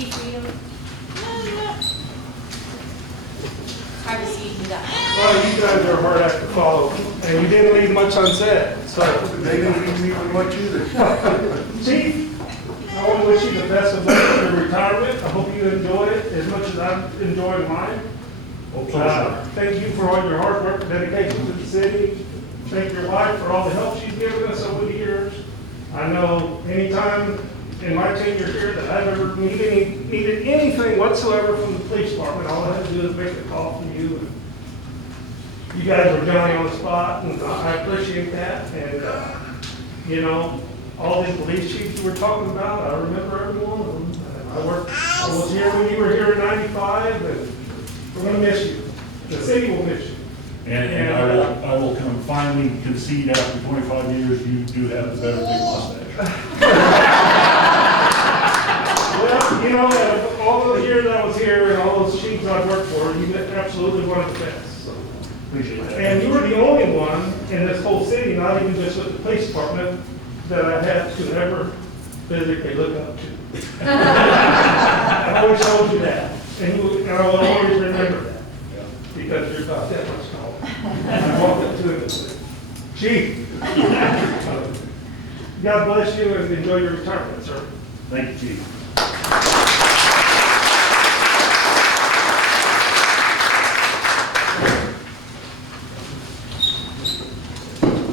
Chief, for you? Hard to see you got. Well, you guys are a hard act to follow, and you didn't leave much unsaid, so. They didn't leave me with much either. Chief, I want to wish you the best of luck in your retirement. I hope you enjoy it as much as I've enjoyed mine. Thank you for all your hard work and dedication to the city. Thank your wife for all the help she's given us over the years. I know anytime in my tenure here that I've ever needed anything whatsoever from the police department, all I had to do is make a call from you. And you guys were Johnny on the spot, and I appreciate that. And, you know, all these police chiefs you were talking about, I remember every one of them. I was here when you were here in '95, and we're gonna miss you. The city will miss you. And I will come finally concede after 25 years, you do have the better big mustache. Well, you know, all those years I was here and all those chiefs I've worked for, you've been absolutely one of the best. So. Appreciate that. And you were the only one in this whole city, not even just with the police department, that I had to ever physically look up to. I always told you that, and I will always remember that, because you're about that much taller. I walked up to him and said, Chief, God bless you and enjoy your retirement, sir. Thank you, Chief.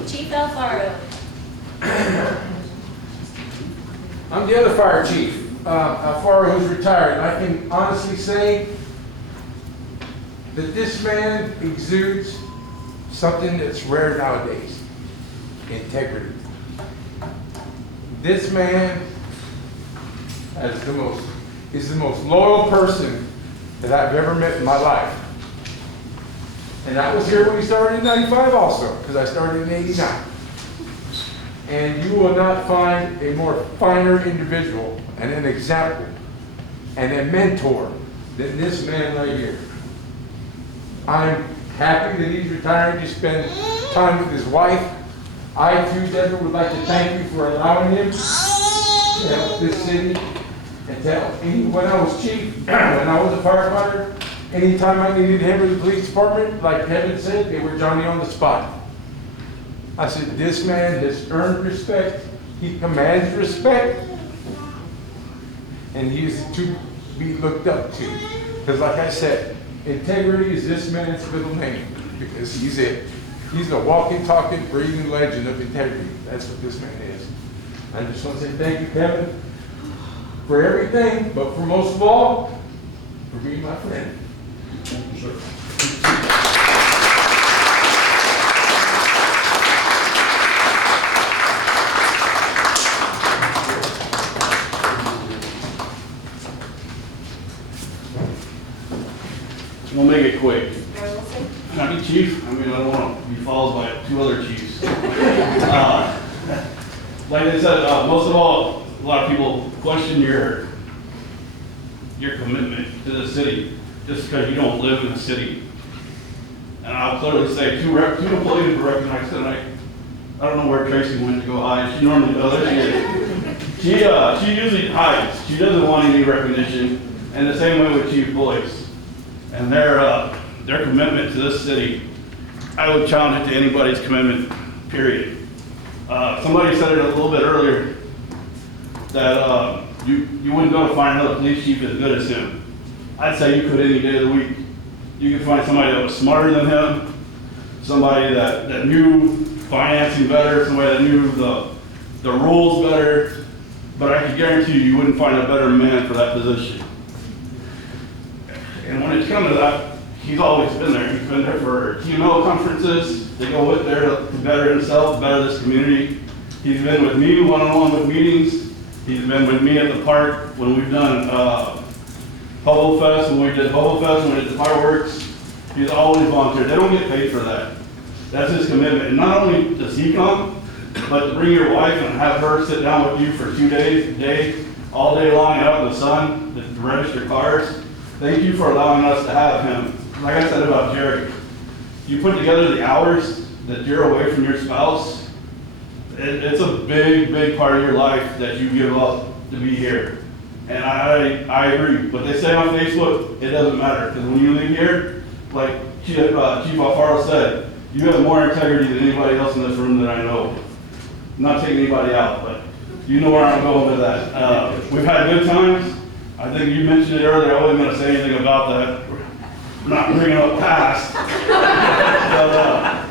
Chief Alfaro. I'm the other fire chief, Alfaro, who's retired. And I can honestly say that this man exudes something that's rare nowadays: integrity. This man is the most loyal person that I've ever met in my life. And I was here when he started in '95 also, because I started in '89. And you will not find a more finer individual and an example and a mentor than this man right here. I'm happy that he's retiring to spend time with his wife. I too, Deborah, would like to thank you for allowing him to help this city and to help me when I was chief, when I was a firefighter. Anytime I needed him in the police department, like Kevin said, they were Johnny on the spot. I said, this man has earned respect, he commands respect, and he is to be looked up to. Because like I said, integrity is this man's middle name, because he's it. He's a walking, talking, breathing legend of integrity. That's what this man is. I just want to say thank you, Kevin, for everything, but for most of all, for being my friend. Thank you, sir. We'll make it quick. County chief, I mean, I don't want to be followed by two other chiefs. Like I said, most of all, a lot of people question your commitment to the city just because you don't live in the city. And I'll clearly say two employees were recognized tonight. I don't know where Tracy went to go hide. She normally does. She usually hides. She doesn't want any recognition. And the same way with Chief Boyce. And their commitment to this city, I would challenge it to anybody's commitment, period. Somebody said it a little bit earlier, that you wouldn't go to find another police chief as good as him. I'd say you could any day of the week. You could find somebody that was smarter than him, somebody that knew financing better, somebody that knew the rules better, but I can guarantee you wouldn't find a better man for that position. And when it's come to that, he's always been there. He's been there for TMO conferences. They go with there to better himself, to better this community. He's been with me one-on-one with meetings. He's been with me at the park when we've done Hobo Fest, when we did Hobo Fest, when we did the fireworks. He's always volunteered. They don't get paid for that. That's his commitment. And not only does he come, but to bring your wife and have her sit down with you for 2 days, all day long out in the sun, to register cars. Thank you for allowing us to have him. Like I said about Jerry, you put together the hours that you're away from your spouse. It's a big, big part of your life that you give up to be here. And I agree. What they say on Facebook, it doesn't matter. Because when you leave here, like Chief Alfaro said, you have more integrity than anybody else in this room that I know. I'm not taking anybody out, but you know where I'm going with that. We've had good times. I think you mentioned it earlier. I wasn't going to say anything about that. We're not bringing up past. But,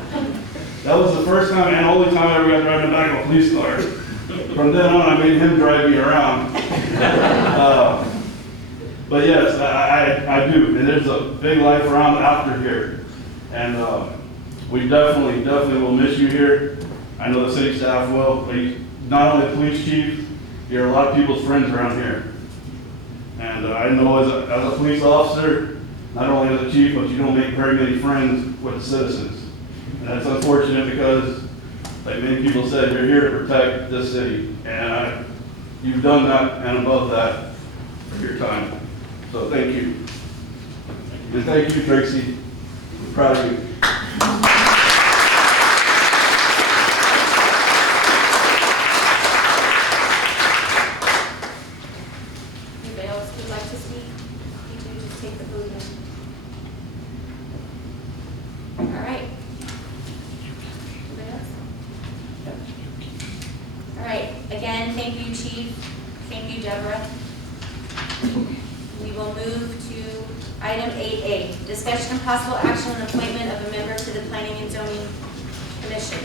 that was the first time and only time I ever got driving back in a police car. From then on, I made him drive me around. But yes, I do. And there's a big life around after here. And we definitely will miss you here. I know the city staff will. But not only the police chief, you're a lot of people's friends around here. And I know as a police officer, not only as a chief, but you don't make very many friends with the citizens. And that's unfortunate because, like many people said, you're here to protect this city. And you've done that and above that for your time. So thank you. And thank you, Tracy. I'm proud of you. Anybody else would like to speak? You two just take the podium. All right. Anybody else? All right, again, thank you, Chief. Thank you, Deborah. We will move to item 8A, discussion and possible action on appointment of a member to the Planning and Zoning Commission.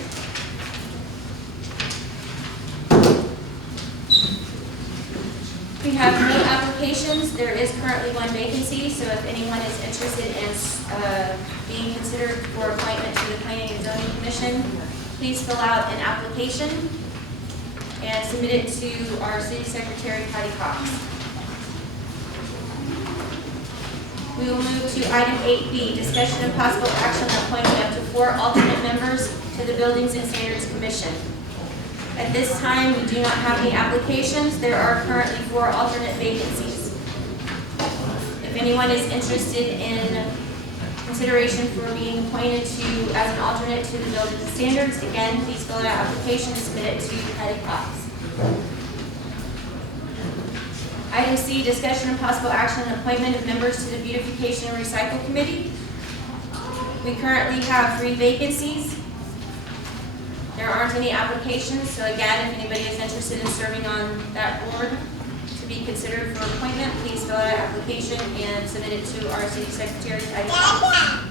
We have no applications. There is currently one vacancy, so if anyone is interested in being considered for appointment to the Planning and Zoning Commission, please fill out an application and submit it to our City Secretary, Patty Cox. We will move to item 8B, discussion and possible action on appointment up to 4 alternate members to the Buildings and Standards Commission. At this time, we do not have any applications. There are currently 4 alternate vacancies. If anyone is interested in consideration for being appointed to as an alternate to the Buildings and Standards, again, please fill out an application and submit it to Patty Cox. Item C, discussion and possible action on appointment of members to the Beautification and Recycle Committee. We currently have 3 vacancies. There aren't any applications, so again, if anybody is interested in serving on that board to be considered for appointment, please fill out an application and submit it to our City Secretary, Patty Cox.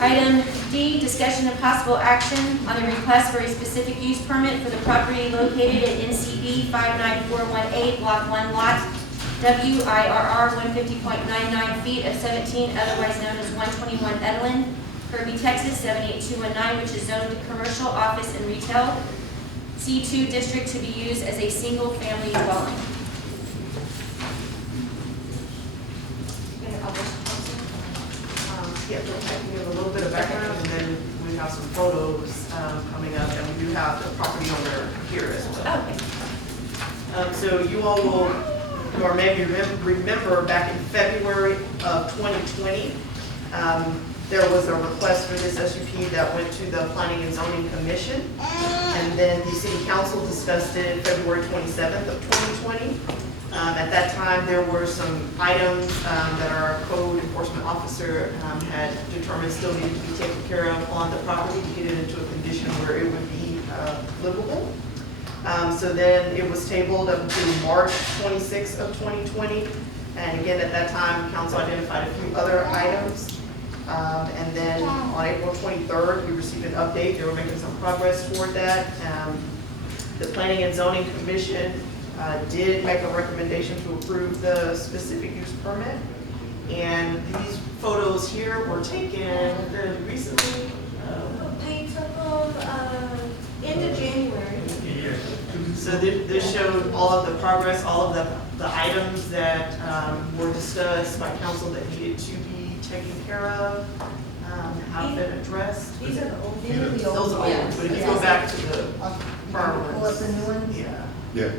Item D, discussion of possible action on a request for a specific use permit for the property located at NCB 59418, Block 1, Lot WIRR 150.99 feet of 17, otherwise known as 121 Edelin, Kirby, Texas 78219, which is zoned commercial, office, and retail. C2 district to be used as a single-family dwelling. Yeah, we'll give a little bit of background, and then we have some photos coming up, and we do have the property owner here as well. Okay. So you all will, or maybe remember back in February of 2020, there was a request for this SUP that went to the Planning and Zoning Commission, and then the City Council discussed it February 27th of 2020. At that time, there were some items that our code enforcement officer had determined still needed to be taken care of on the property to get it into a condition where it would be livable. So then it was tabled up to March 26th of 2020. And again, at that time, council identified a few other items. And then on April 23rd, we received an update. They were making some progress toward that. The Planning and Zoning Commission did make a recommendation to approve the specific use permit. And these photos here were taken fairly recently. We took them into January. So this showed all of the progress, all of the items that were discussed by council that needed to be taken care of, have been addressed. These are the old, Those are old, but if you go back to the prior ones. Pull up the new ones? Yeah. Yeah.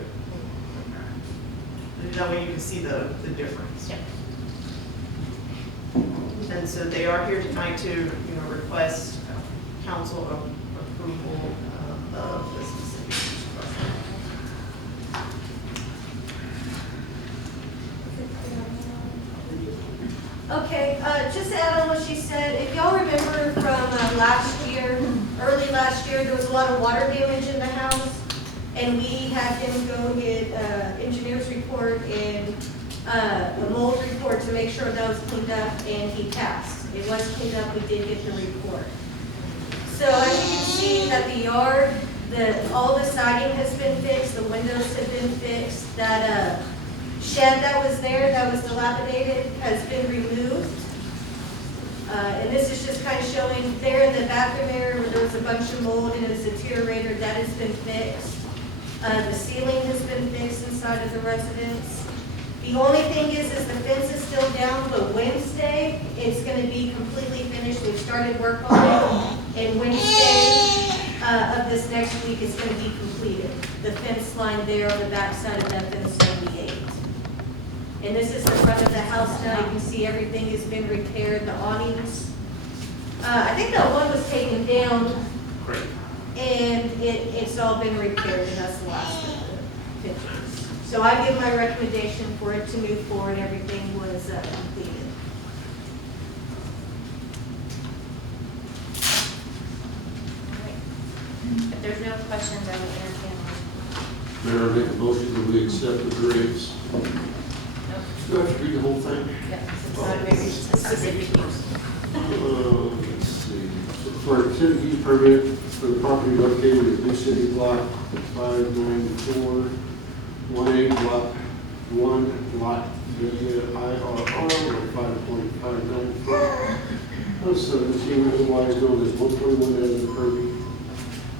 That way you can see the difference. Yeah. And so they are here tonight to, request council approval of the specific use permit. just to add on what she said, if y'all remember from last year, early last year, there was a lot of water damage in the house. And we had him go get engineer's report and a mold report to make sure that was cleaned up, and he passed. It was cleaned up, we did get the report. So as you can see that the yard, all the siding has been fixed, the windows have been fixed, that shed that was there, that was dilapidated, has been removed. And this is just kind of showing there in the bathroom area where there was a bunch of mold and it's deteriorated, that has been fixed. The ceiling has been fixed inside of the residence. The only thing is the fence is still down, but Wednesday, it's gonna be completely finished. We've started work on it, and Wednesday of this next week is gonna be completed. The fence line there on the back side of that fence 78. And this is the front of the house now. You can see everything has been repaired, the awnings. I think that one was taken down, and it's all been repaired, and that's the last of the pictures. So I give my recommendation for it to move forward. Everything was completed. If there's no questions, I will entertain one. Mayor, I make a motion that we accept the grades. Do I have to read the whole thing? Yeah, it's not very specific use. Let's see. For a city use permit for the property located at New City Block 594, 18 Block 1, Lot IRR, 5.59 foot. 17 otherwise known as 121 Avenue, Kirby,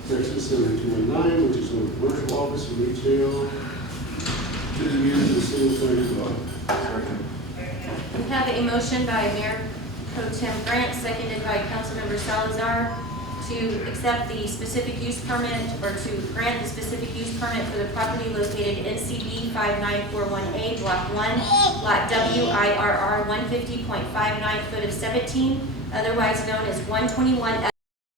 Texas 729, which is a commercial office and retail to be used as a single-family dwelling. We have a motion by Mayor Pro Tem Grant, seconded by Councilmember Salazar, to accept the specific use permit, or to grant the specific use permit for the property located NCB 5941A, Block 1, Lot WIRR 150.59 foot of 17, otherwise known as 121